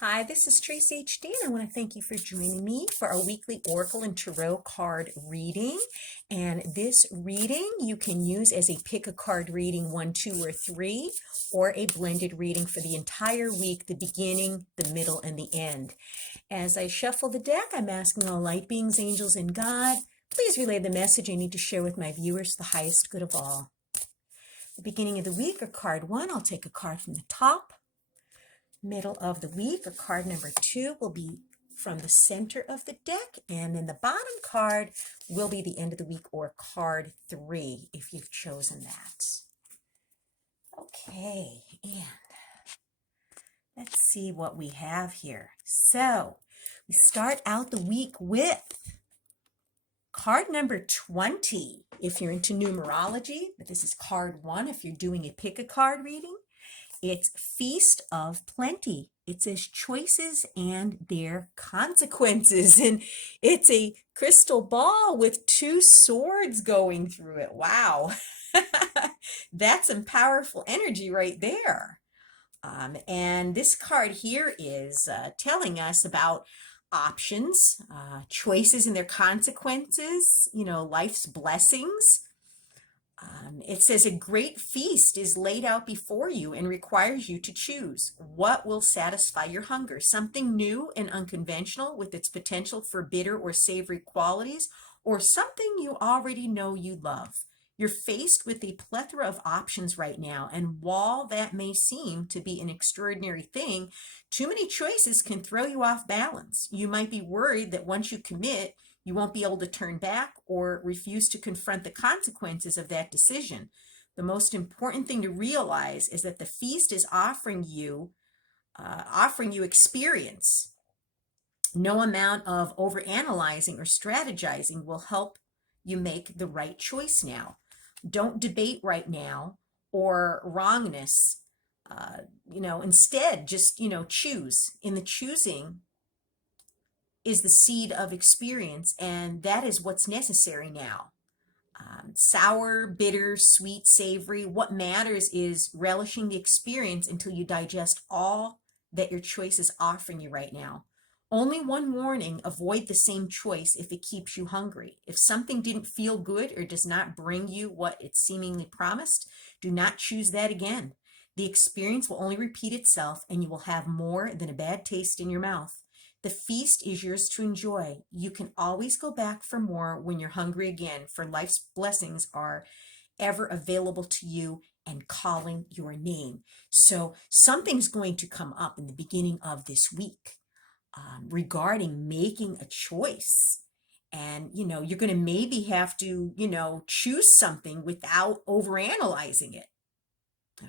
Hi, this is Traceyhd, and I want to thank you for joining me for our weekly Oracle and Tarot card reading. And this reading you can use as a pick a card reading 1, 2, or 3, or a blended reading for the entire week, the beginning, the middle, and the end. As I shuffle the deck, I'm asking all light beings, angels, and God, please relay the message I need to share with my viewers, the highest good of all. The beginning of the week, or card 1, I'll take a card from the top. Middle of the week, or card number 2, will be from the center of the deck, and then the bottom card will be the end of the week, or card 3 if you've chosen that. Okay, and let's see what we have here. So we start out the week with card number 20 if you're into numerology, but this is card 1 if you're doing a pick a card reading. It's Feast of Plenty. It says choices and their consequences. And it's a crystal ball with 2 swords going through it. Wow. That's some powerful energy right there. And this card here is telling us about options, choices and their consequences, life's blessings. It says a great feast is laid out before you and requires you to choose. What will satisfy your hunger? Something new and unconventional with its potential for bitter or savory qualities, or something you already know you love. You're faced with a plethora of options right now, and while that may seem to be an extraordinary thing, too many choices can throw you off balance. You might be worried that once you commit, you won't be able to turn back or refuse to confront the consequences of that decision. The most important thing to realize is that the feast is offering you experience. No amount of overanalyzing or strategizing will help you make the right choice now. Don't debate right now or wrongness. Instead, just, choose. In the choosing is the seed of experience, and that is what's necessary now. Sour, bitter, sweet, savory, what matters is relishing the experience until you digest all that your choice is offering you right now. Only one warning: avoid the same choice if it keeps you hungry. If something didn't feel good or does not bring you what it seemingly promised, do not choose that again. The experience will only repeat itself, and you will have more than a bad taste in your mouth. The feast is yours to enjoy. You can always go back for more when you're hungry again, for life's blessings are ever available to you and calling your name. So something's going to come up in the beginning of this week regarding making a choice. And, you're going to maybe have to, choose something without overanalyzing it.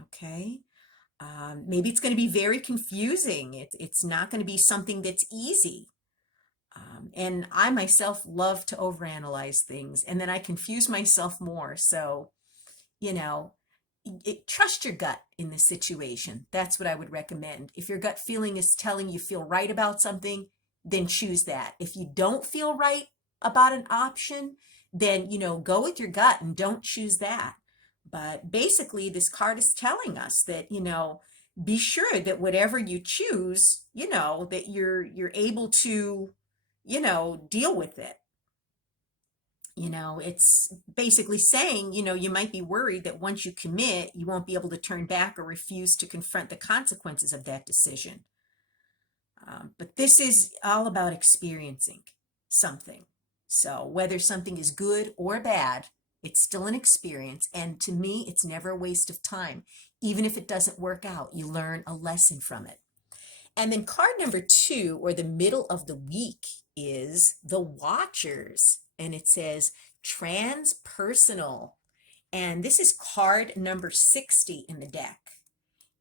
Okay. Maybe it's going to be very confusing. It's not going to be something that's easy. And I myself love to overanalyze things, and then I confuse myself more. So, trust your gut in this situation. That's what I would recommend. If your gut feeling is telling you feel right about something, then choose that. If you don't feel right about an option, then, go with your gut and don't choose that. But basically, this card is telling us that, be sure that whatever you choose, that you're able to, deal with it. It's basically saying, you might be worried that once you commit, you won't be able to turn back or refuse to confront the consequences of that decision. But this is all about experiencing something. So whether something is good or bad, it's still an experience. And to me, it's never a waste of time. Even if it doesn't work out, you learn a lesson from it. And then card number 2, or the middle of the week, is the Watchers. And it says transpersonal. And this is card number 60 in the deck.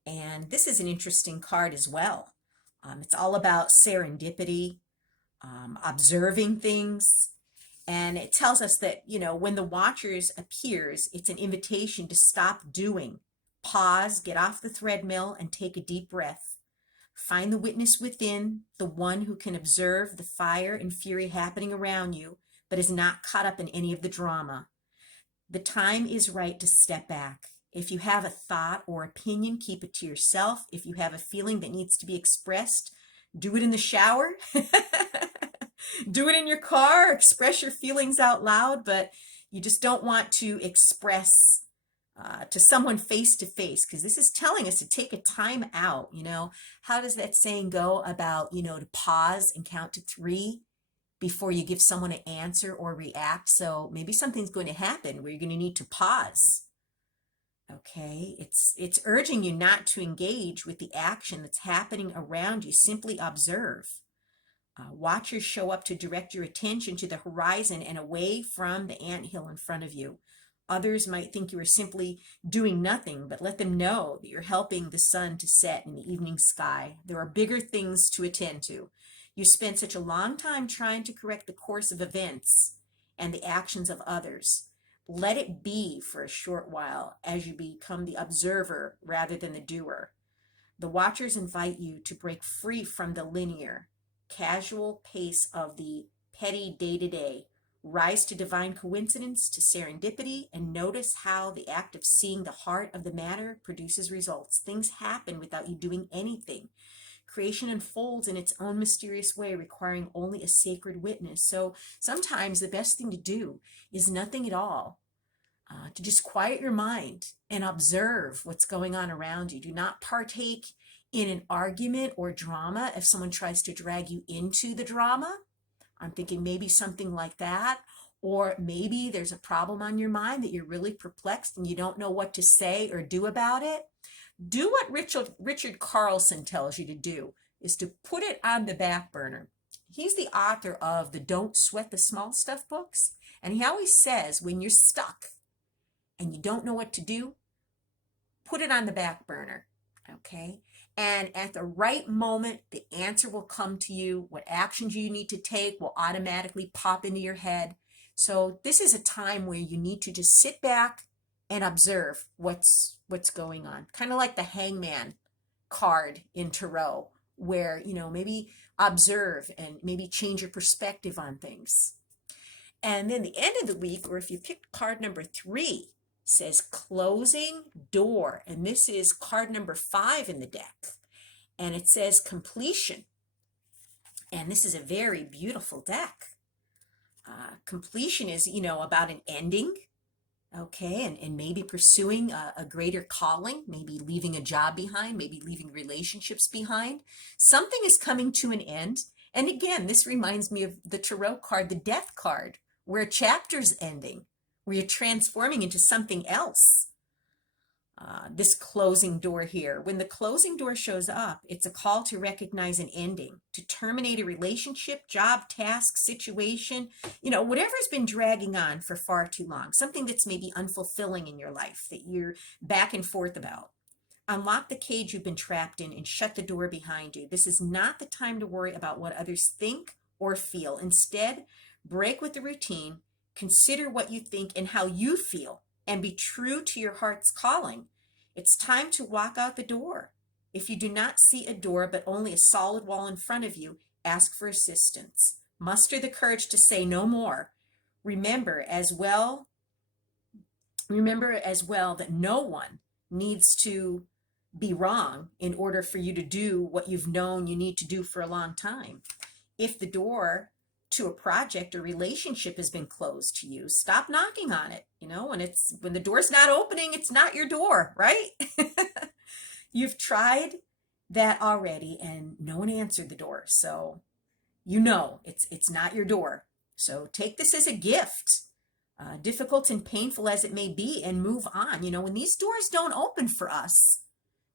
And this is an interesting card as well. It's all about serendipity, observing things. And it tells us that, when the Watchers appears, it's an invitation to stop doing, pause, get off the treadmill, and take a deep breath. Find the witness within, the one who can observe the fire and fury happening around you, but is not caught up in any of the drama. The time is right to step back. If you have a thought or opinion, keep it to yourself. If you have a feeling that needs to be expressed, Do it in the shower. Do it in your car. Express your feelings out loud, but you just don't want to express to someone face to face, because this is telling us to take a time out. How does that saying go about, to pause and count to 3 before you give someone an answer or react? So maybe something's going to happen where you're going to need to pause. Okay, it's urging you not to engage with the action that's happening around you. Simply observe. Watchers show up to direct your attention to the horizon and away from the anthill in front of you. Others might think you are simply doing nothing, but let them know that you're helping the sun to set in the evening sky. There are bigger things to attend to. You spent such a long time trying to correct the course of events and the actions of others. Let it be for a short while as you become the observer rather than the doer. The watchers invite you to break free from the linear, casual pace of the petty day-to-day. Rise to divine coincidence, to serendipity, and notice how the act of seeing the heart of the matter produces results. Things happen without you doing anything. Creation unfolds in its own mysterious way, requiring only a sacred witness. So sometimes the best thing to do is nothing at all. To just quiet your mind and observe what's going on around you. Do not partake in an argument or drama if someone tries to drag you into the drama. I'm thinking maybe something like that. Or maybe there's a problem on your mind that you're really perplexed and you don't know what to say or do about it. Do what Richard Carlson tells you to do, is to put it on the back burner. He's the author of the Don't Sweat the Small Stuff books. And he always says, when you're stuck and you don't know what to do, put it on the back burner, okay? And at the right moment, the answer will come to you. What actions you need to take will automatically pop into your head. So this is a time where you need to just sit back and observe what's going on. Kind of like the hangman card in tarot, where, maybe observe and maybe change your perspective on things. And then the end of the week, or if you picked card number 3, says closing door, and this is card number 5 in the deck, and it says completion, and this is a very beautiful deck. Completion is about an ending, okay, and maybe pursuing a greater calling, maybe leaving a job behind, maybe leaving relationships behind. Something is coming to an end. And again, this reminds me of the tarot card, the death card, where a chapter's ending, where you're transforming into something else. This closing door here, when the closing door shows up, it's a call to recognize an ending, to terminate a relationship, job, task, situation, whatever's been dragging on for far too long, something that's maybe unfulfilling in your life that you're back and forth about. Unlock the cage you've been trapped in and shut the door behind you. This is not the time to worry about what others think or feel. Instead, break with the routine. Consider what you think and how you feel, and be true to your heart's calling. It's time to walk out the door. If you do not see a door but only a solid wall in front of you, ask for assistance. Muster the courage to say no more. Remember as well that no one needs to be wrong in order for you to do what you've known you need to do for a long time. If the door to a project or relationship has been closed to you, stop knocking on it. When the door's not opening, it's not your door, right? You've tried that already and no one answered the door. So it's not your door. So take this as a gift, difficult and painful as it may be, and move on. When these doors don't open for us,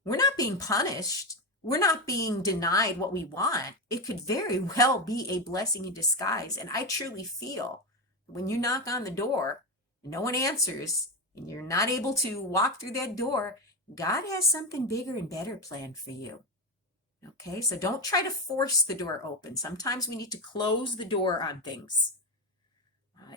we're not being punished. We're not being denied what we want. It could very well be a blessing in disguise. And I truly feel when you knock on the door, no one answers, and you're not able to walk through that door, God has something bigger and better planned for you. Okay, so don't try to force the door open. Sometimes we need to close the door on things.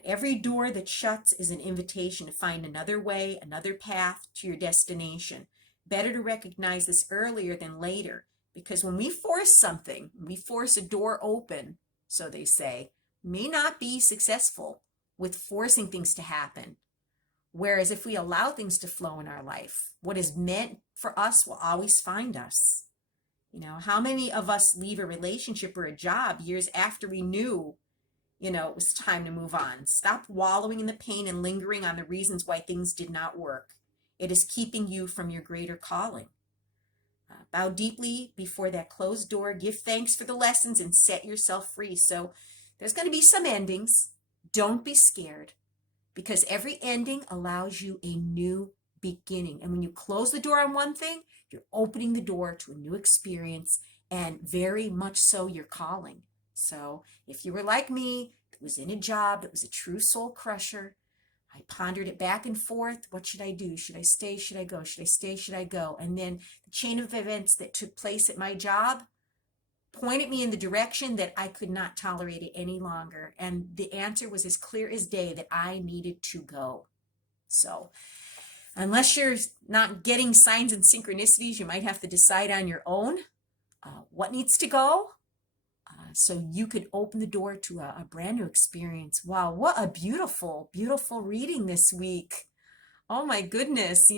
Every door that shuts is an invitation to find another way, another path to your destination. Better to recognize this earlier than later, because when we force something, we force a door open, so they say, may not be successful with forcing things to happen. Whereas if we allow things to flow in our life, what is meant for us will always find us. You know, how many of us leave a relationship or a job years after we knew, it was time to move on? Stop wallowing in the pain and lingering on the reasons why things did not work. It is keeping you from your greater calling. Bow deeply before that closed door, give thanks for the lessons, and set yourself free. So there's going to be some endings. Don't be scared, because every ending allows you a new beginning. And when you close the door on one thing, you're opening the door to a new experience, and very much so your calling. So if you were like me, that was in a job that was a true soul crusher, I pondered it back and forth. What should I do? Should I stay? Should I go? Should I stay? Should I go? And then the chain of events that took place at my job pointed me in the direction that I could not tolerate it any longer. And the answer was as clear as day, that I needed to go. So unless you're not getting signs and synchronicities, you might have to decide on your own what needs to go, so you could open the door to a brand new experience. Wow, what a beautiful, beautiful reading this week. Oh my goodness,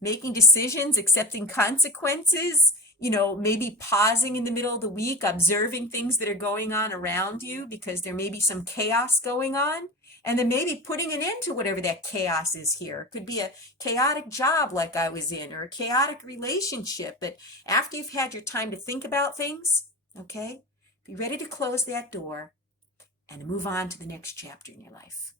making decisions, accepting consequences, maybe pausing in the middle of the week, observing things that are going on around you because there may be some chaos going on, and then maybe putting an end to whatever that chaos is here. It could be a chaotic job like I was in, or a chaotic relationship. But after you've had your time to think about things, okay, be ready to close that door and move on to the next chapter in your life.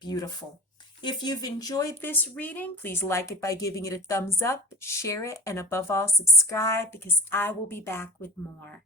Beautiful. If you've enjoyed this reading, please like it by giving it a thumbs up, share it, and above all, subscribe, because I will be back with more.